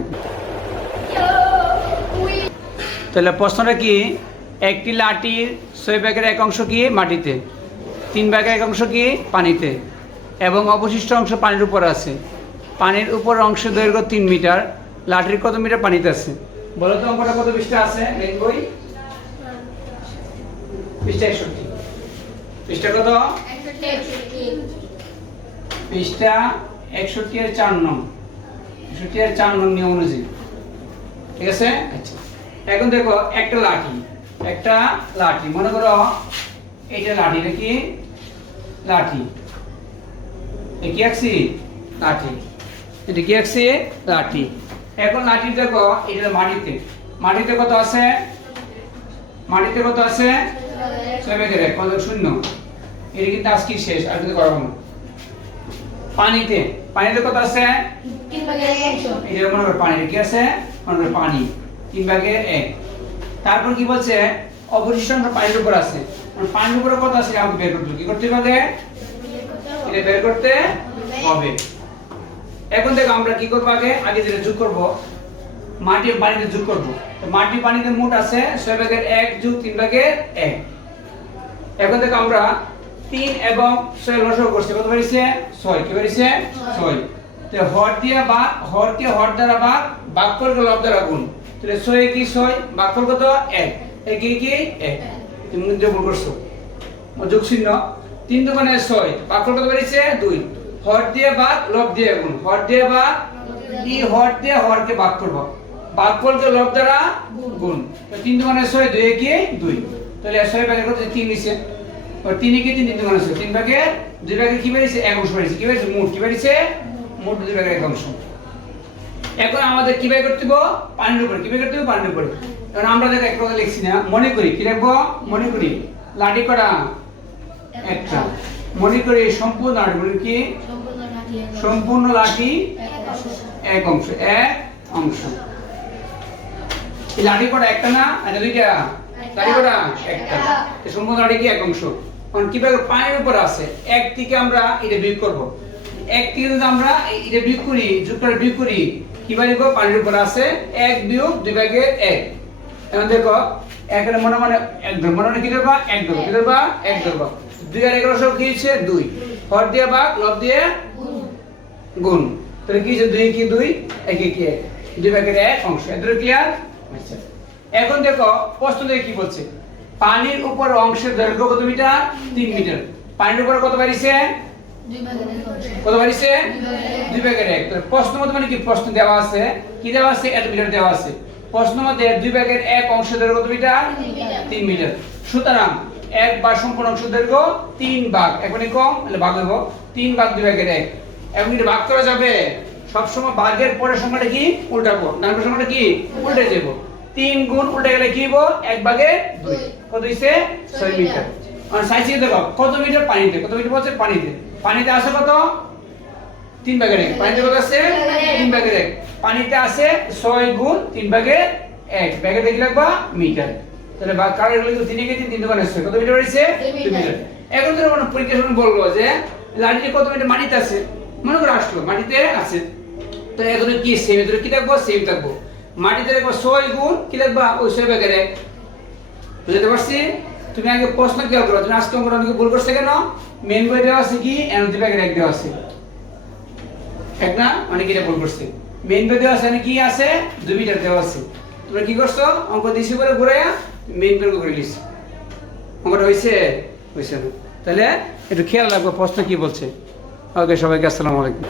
আলাইকুম তাহলে প্রশ্নটা কি? একটি লাঠির ছয় ভাগের এক অংশ কি মাটিতে? তিন ভাগের এক অংশ কি পানিতে? এবং অবশিষ্ট অংশ পানির উপর আছে। পানির উপর অংশের দৈর্ঘ্য তিন মিটার। লাঠির কত মিটার পানিতে আছে? বলো তো অঙ্কটা কত পৃষ্ঠা আছে? মেন বই? পৃষ্ঠা একষট্টি। পৃষ্ঠা কত? পৃষ্ঠা একষট্টি এর চার নং। এর চার নং নিয়ম অনুযায়ী। ঠিক আছে? আচ্ছা। এখন দেখো একটা লাঠি। একটা লাঠি। মনে করো এটা লাঠি এটা কি লাঠি কি আঁকছি? লাঠি। এটা কি আঁকছি? লাঠি। এখন লাঠি দেখো এটা মাটিতে। মাটিতে কত আছে? মাটিতে কত আছে? ছয় এক কত? শূন্য। এটা কিন্তু আজকে শেষ আর কিন্তু করাবো না। পানিতে। পানিতে কত আছে? এটা মনে করো পানি কি আছে? মনে করো পানি। তিন ভাগে এক। তারপর কি বলছে? অবশিষ্ট অংশ পানির উপর আছে। মানে পানির উপরে কত আছে? আমাকে বের করতে। কি করতে হবে? এটা বের করতে হবে। এখন দেখো আমরা কি করব আগে? আগে যেটা যোগ করব মাটি পানিতে যোগ করব। তো মাটি পানিতে মোট আছে ছয় ভাগের এক যোগ তিন ভাগের এক। এখন দেখো আমরা তিন এবং লসক করছি। কত বেরিয়েছে ছয়। কি বেরিয়েছে ছয়। তো হর দিয়ে বা হর দিয়ে হর দ্বারা বা বাক করলে লব দ্বারা গুণ। তাহলে ছয় কি ছয়? বাক করলে কত? এক। এক কি? এক। তুমি কিন্তু ভুল করছ। যোগ চিহ্ন। তিন দোকানে ছয়। বাক করলে কত বেরিয়েছে দুই। হর দিয়ে বাক লব দিয়ে গুণ। হর দিয়ে বাক ই হর দিয়ে হরকে বাক করব। বাক করলে লব দ্বারা গুণ। তো তিন দোকানে ছয় দুই কি দুই। তাহলে ছয় ভাগের কত? তিন নিচে আর তিনে তিন আছে তিন ভাগে দুই ভাগে কি বেরিয়েছে এক অংশ বেরিয়েছে কি বেরিয়েছে মোট। কি বেরিয়েছে মোট দুই ভাগের এক অংশ। এখন আমাদের কি বাই করতে হবে পানির উপরে। কি বাই করতে হবে পানির উপরে। কারণ আমরা দেখো এক কথা লিখছি না। মনে করি। কি রাখব মনে করি। লাঠি করা একটা। মনে করি সম্পূর্ণ লাঠি। কি? সম্পূর্ণ লাঠি এক অংশ। এক অংশ। এই লাঠি করা একটা না? এটা দুইটা। করা একটা। কি এক অংশ। কারণ উপর আছে, এক আমরা এটা বিয়োগ করব। এক আমরা এটা বিয়োগ করি যোগ বিয়োগ করি উপর আছে, এক বিয়োগ দুই এক। এখন দেখো মনে মনে এক মনে মনে কি ধরবা? এক ধরবা। কি এক ধরবা। দুই আর এগারো সব কি দুই। হর দিয়ে ভাগ, লব দিয়ে গুণ। তাহলে কি দুই কি দুই? এক কি এক। দুই ভাগের এক অংশ। এদের ক্লিয়ার আচ্ছা এখন দেখো প্রশ্ন দেখে কি বলছে? পানির উপর অংশের দৈর্ঘ্য কত মিটার? তিন মিটার। পানির উপর কত বাড়িছে? কত বাড়িছে? দুই ভাগের এক। প্রশ্ন মানে কি? প্রশ্ন দেওয়া আছে। কি দেওয়া আছে? এত মিটার দেওয়া আছে। প্রশ্ন দুই ভাগের এক অংশ দৈর্ঘ্য কত মিটার? তিন মিটার। সুতরাং এক বার সম্পূর্ণ অংশ দৈর্ঘ্য তিন ভাগ। এক মানে কম ভাগ দেবো তিন ভাগ দুই ভাগের এক। এখন এটা ভাগ করা যাবে। সবসময় ভাগের পরের সংখ্যাটা কি? উল্টাবো। ডান সংখ্যাটা কি? উল্টে যাব তিন গুণ উল্টে গেলে কি হব এক ভাগে দুই। কত হইছে? ছয় মিটার। আর সাইজে দেখো কত মিটার পানিতে? কত মিটার বলছে? পানিতে। পানিতে আছে কত? তিন ভাগের এক। পানিতে কত আছে? তিন ভাগের এক। পানিতে আছে ছয় গুণ তিন ভাগের এক। ব্যাগে দেখে রাখবা মিটার। তাহলে বা কারেরগুলো তিনে গেছে তিন দোকানে আছে কত মিটার হয়েছে? দুই মিটার। এখন ধরো মানে পরীক্ষার সময় বলল যে লাঠিতে কত মিটার মাটিতে আছে? মনে করে আসলো মাটিতে আছে। তো এখন কি সেম কি থাকব? সেম থাকব। মাটিতে দেখব ছয় গুণ, কি দেখবা ওই ছয় এক। বুঝতে পারছি? তুমি আগে প্রশ্ন খেয়াল করো, তুমি আজকে অঙ্কটা অনেকে ভুল করছে কেন? মেন বই দেওয়া আছে কি? এন দুই ভাগের এক দেওয়া আছে। এক না? মানে এটা ভুল করছে। মেন বই দেওয়া আছে মানে কি আছে? দুই মিটার দেওয়া আছে। তোমরা কি করছ? অঙ্ক দিছি করে ঘুরে মেন বই করে লিস অঙ্কটা হয়েছে হয়েছে না। তাহলে একটু খেয়াল রাখব প্রশ্ন কি বলছে। ওকে, সবাইকে আসসালামু আলাইকুম।